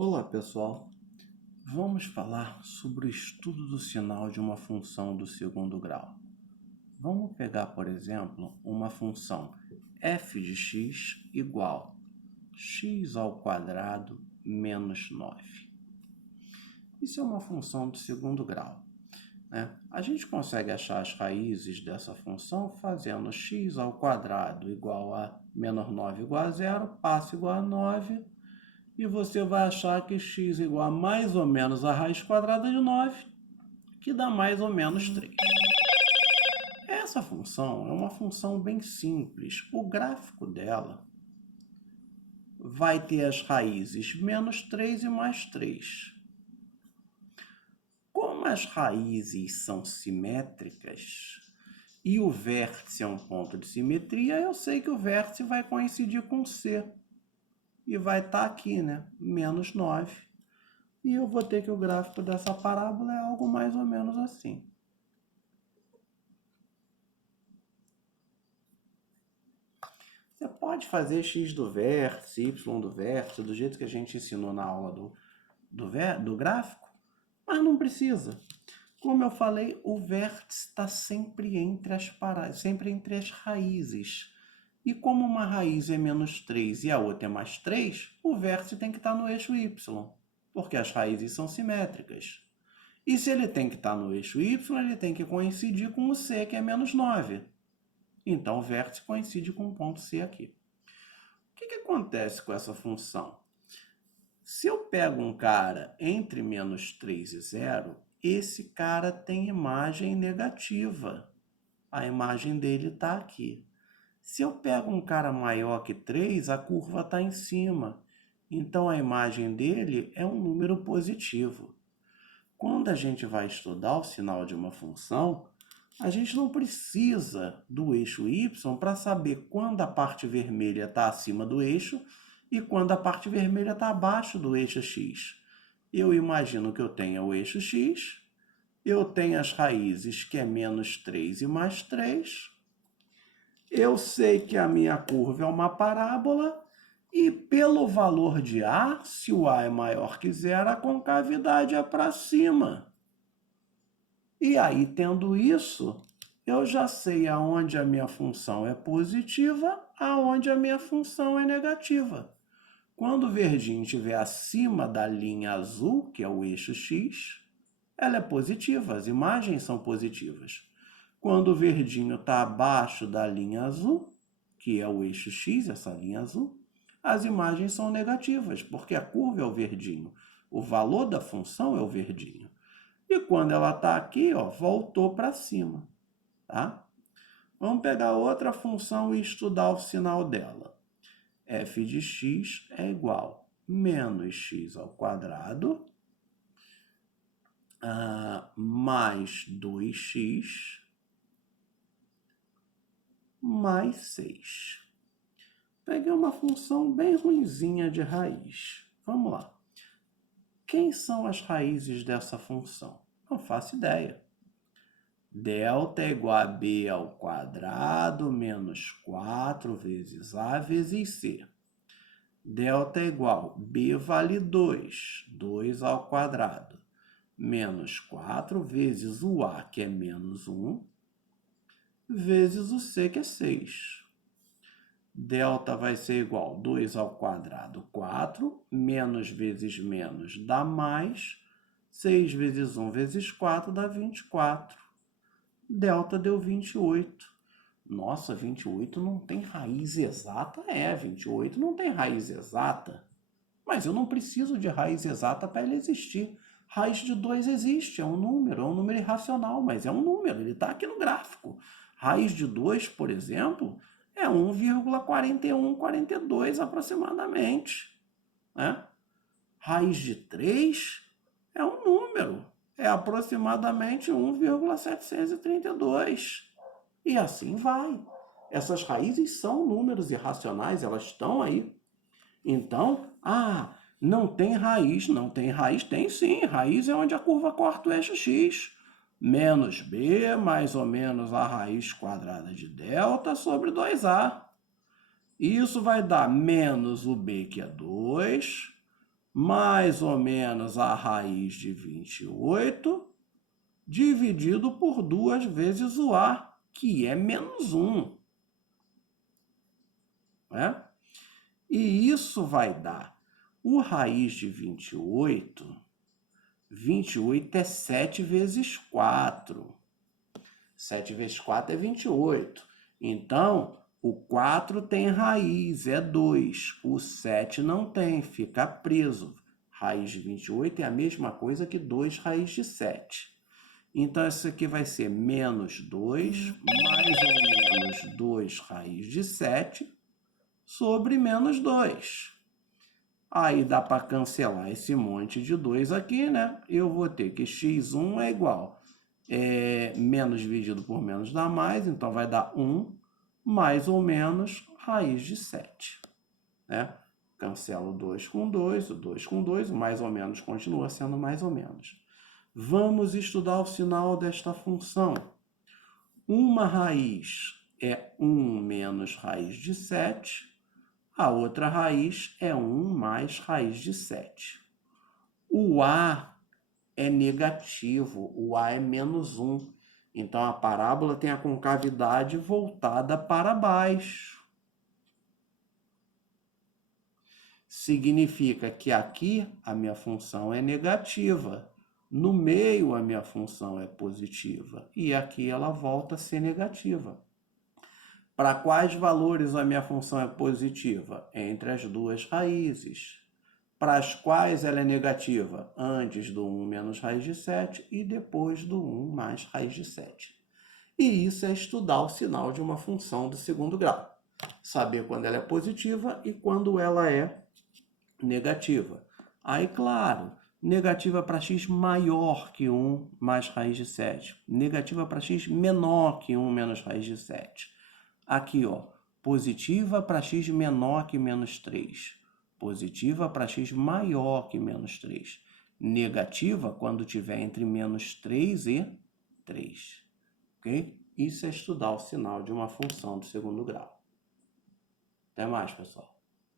Olá, pessoal. Vamos falar sobre o estudo do sinal de uma função do segundo grau. Vamos pegar, por exemplo, uma função f de x igual x ao quadrado menos 9. Isso é uma função do segundo grau, né? A gente consegue achar as raízes dessa função fazendo x ao quadrado igual a menos 9 igual a zero, passa igual a 9, e você vai achar que x igual a mais ou menos a raiz quadrada de 9, que dá mais ou menos 3. Essa função é uma função bem simples. O gráfico dela vai ter as raízes menos 3 e mais 3. Como as raízes são simétricas e o vértice é um ponto de simetria, eu sei que o vértice vai coincidir com C. E vai estar aqui, né? Menos 9. E eu vou ter que o gráfico dessa parábola é algo mais ou menos assim. Você pode fazer x do vértice, y do vértice, do jeito que a gente ensinou na aula do gráfico, mas não precisa. Como eu falei, o vértice está sempre entre as raízes. E como uma raiz é menos 3 e a outra é mais 3, o vértice tem que estar no eixo y, porque as raízes são simétricas. E se ele tem que estar no eixo y, ele tem que coincidir com o c, que é menos 9. Então, o vértice coincide com o ponto C aqui. O que acontece com essa função? Se eu pego um cara entre menos 3 e 0, esse cara tem imagem negativa. A imagem dele está aqui. Se eu pego um cara maior que 3, a curva está em cima. Então, a imagem dele é um número positivo. Quando a gente vai estudar o sinal de uma função, a gente não precisa do eixo y para saber quando a parte vermelha está acima do eixo e quando a parte vermelha está abaixo do eixo x. Eu imagino que eu tenha o eixo x, eu tenho as raízes que é menos 3 e mais 3, eu sei que a minha curva é uma parábola e pelo valor de A, se o A é maior que zero, a concavidade é para cima. E aí, tendo isso, eu já sei aonde a minha função é positiva, aonde a minha função é negativa. Quando o verdinho estiver acima da linha azul, que é o eixo x, ela é positiva, as imagens são positivas. Quando o verdinho está abaixo da linha azul, que é o eixo x, essa linha azul, as imagens são negativas, porque a curva é o verdinho. O valor da função é o verdinho. E quando ela está aqui, ó, voltou para cima. Tá? Vamos pegar outra função e estudar o sinal dela. F de x é igual a menos x ao quadrado mais 2x mais 6. Peguei uma função bem ruinzinha de raiz. Vamos lá. Quem são as raízes dessa função? Não faço ideia. Delta é igual a b ao quadrado menos 4 vezes a vezes c. Delta é igual a b vale 2, 2 ao quadrado, menos 4 vezes o a, que é menos 1, vezes o c, que é 6. Delta vai ser igual a 2 ao quadrado, 4, menos vezes menos dá mais, 6 vezes 1 vezes 4 dá 24. Delta deu 28. Nossa, 28 não tem raiz exata? 28 não tem raiz exata. Mas eu não preciso de raiz exata para ele existir. Raiz de 2 existe, é um número irracional, mas é um número, ele está aqui no gráfico. Raiz de 2, por exemplo, é 1,4142 aproximadamente. Né? Raiz de 3 é um número, é aproximadamente 1,732. E assim vai. Essas raízes são números irracionais, elas estão aí. Então, não tem raiz. Não tem raiz? Tem sim. Raiz é onde a curva corta o eixo x. Menos b, mais ou menos a raiz quadrada de delta sobre 2a. Isso vai dar menos o b, que é 2, mais ou menos a raiz de 28, dividido por 2 vezes o A, que é menos 1. Né? E isso vai dar o raiz de 28. 28 é 7 vezes 4. 7 vezes 4 é 28. Então, o 4 tem raiz, é 2. O 7 não tem, fica preso. Raiz de 28 é a mesma coisa que 2 raiz de 7. Então, isso aqui vai ser menos 2, mais ou menos 2 raiz de 7, sobre menos 2. Aí dá para cancelar esse monte de 2 aqui, né? Eu vou ter que x1 é igual. Menos dividido por menos dá mais, então vai dar 1 mais ou menos raiz de 7. Né? Cancelo 2 com 2, o 2 com 2, o mais ou menos continua sendo mais ou menos. Vamos estudar o sinal desta função. Uma raiz é 1 menos raiz de 7, a outra raiz é 1 mais raiz de 7. O A é negativo, o A é menos 1. Então, a parábola tem a concavidade voltada para baixo. Significa que aqui a minha função é negativa. No meio, a minha função é positiva. E aqui ela volta a ser negativa. Para quais valores a minha função é positiva? Entre as duas raízes. Para as quais ela é negativa? Antes do 1 menos raiz de 7 e depois do 1 mais raiz de 7. E isso é estudar o sinal de uma função do segundo grau. Saber quando ela é positiva e quando ela é negativa. Aí, claro, negativa para x maior que 1 mais raiz de 7. Negativa para x menor que 1 menos raiz de 7. Aqui, ó, positiva para x menor que menos 3. Positiva para x maior que menos 3. Negativa quando tiver entre menos 3 e 3. Ok? Isso é estudar o sinal de uma função do segundo grau. Até mais, pessoal.